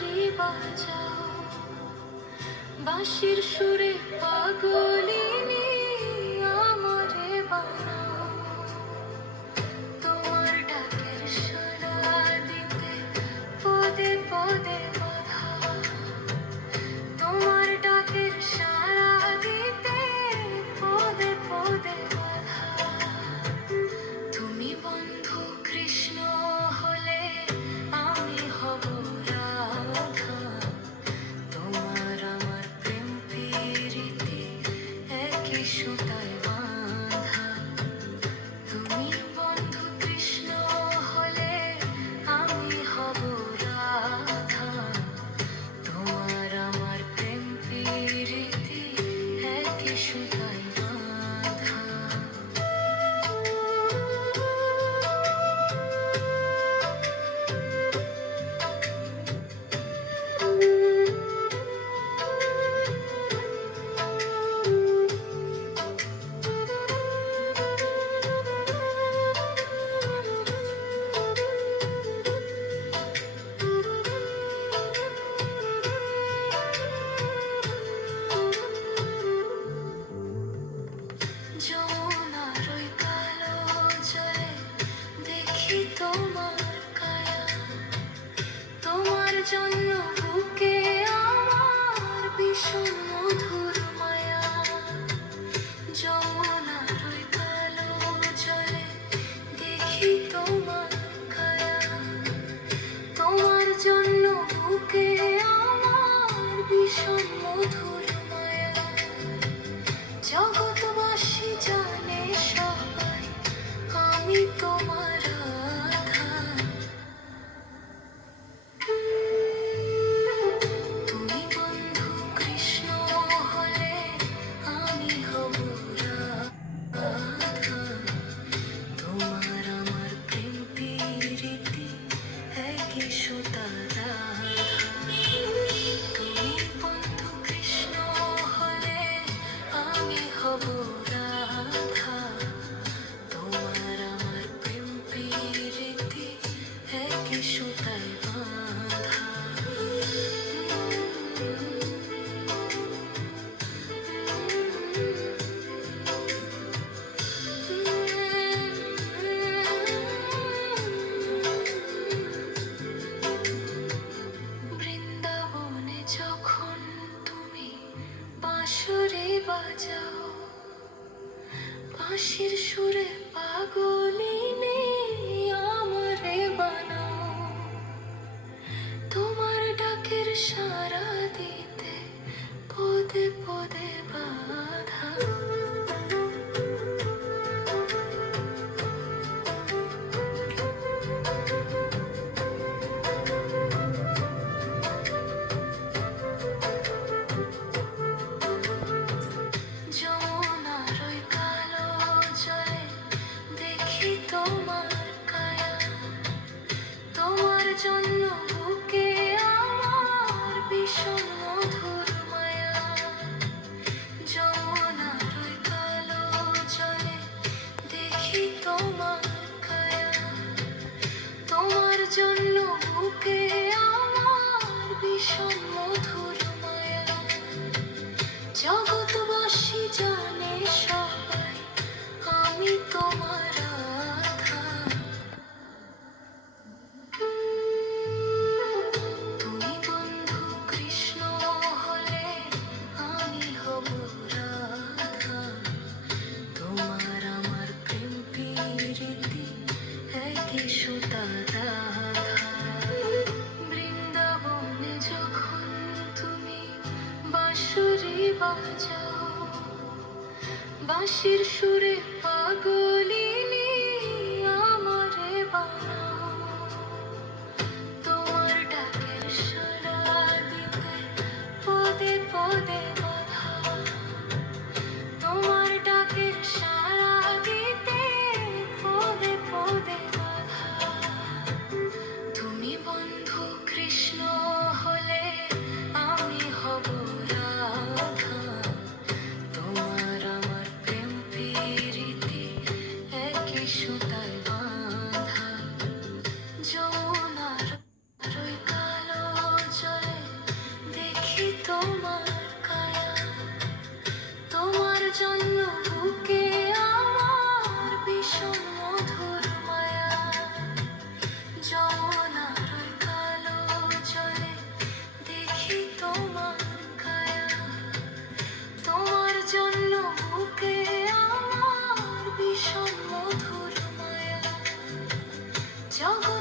বাঁশুরি বাজাও, বাঁশির সুরে পাগলিনী আমারে বানাও। তোমার ডাকের সাড়া দিতে পদে পদে বাধা, তোমার ডাকের সাড়া দিতে পদে পদে বাধা। তুমি বন্ধু কৃষ্ণ হলে আমি হব রাধা, তোমার আমার প্রেম প্রীতি একই সুতায় বাঁধা। তুমি বন্ধু কৃষ্ণ হলে আমি হব রাধা, তোমার আমার প্রেম প্রীতি একই সুতায় বাঁধা। যমুনার ওই কালো জলে দেখি তোমার কায়া, তোমার জন্য বুকে আমার ভীষণ মধুর মায়া। যমুনার ওই কালো জলে দেখি তোমার কায়া, তোমার জন্য বুকে আমার ভীষণ মধুর মায়া। জগৎবাসী জানে সবাই আমি তোমার রাধা, তুমি বন্ধু কৃষ্ণ হলে আমি হব রাধা, তোমার আমার প্রেম প্রীতি একই সুতা রাধা। তুমি বন্ধু কৃষ্ণ হলে আমি হব রাধা, তোমার আমার প্রেম প্রীতি একই সুতায় বাঁধা। বৃন্দাবনে যখন তুমি বাঁশুরি বাজাও, বাঁশির সুরে পাগলিনী আমারে বানাও। তোমার ডাকের সাড়া দিতে পদে পদে বাধা, যমুনার ওই কালো জলে দেখি তোমার কায়া, তোমার জন্য বুকে আমার ভীষণ মধুর মায়া। যমুনার ওই কালো জলে দেখি তোমার কায়া, তোমার জন্য বুকে আমার ভীষণ মধুর মায়া। জগৎবাসী জানে সবাই আমি তোমার রাধা, তুমি বন্ধু কৃষ্ণ হলে আমি হব রাধা, তোমার আমার প্রেম প্রীতি একই সুতা রাধা। বৃন্দাবনে যখন তুমি বাঁশুরি বাজাও, বাঁশির সুরে পাগলিনী আমারে বানাও। তোমার ডাকের সাড়া দিতে পদে পদে বাধা, তোমার ডাকের সাড়া দিতে পদে পদে বাধা। তুমি বন্ধু কৃষ্ণ হলে আমি হব রাধা, তোমার আমার প্রেম প্রীতি তোমার কায়া, তোমার জন্য বুকে আমার ভীষণ মধুর মায়া। যমুনার ওই কালো জলে দেখি তোমার কায়া, তোমার জন্য বুকে আমার ভীষণ মধুর মায়া। জগৎ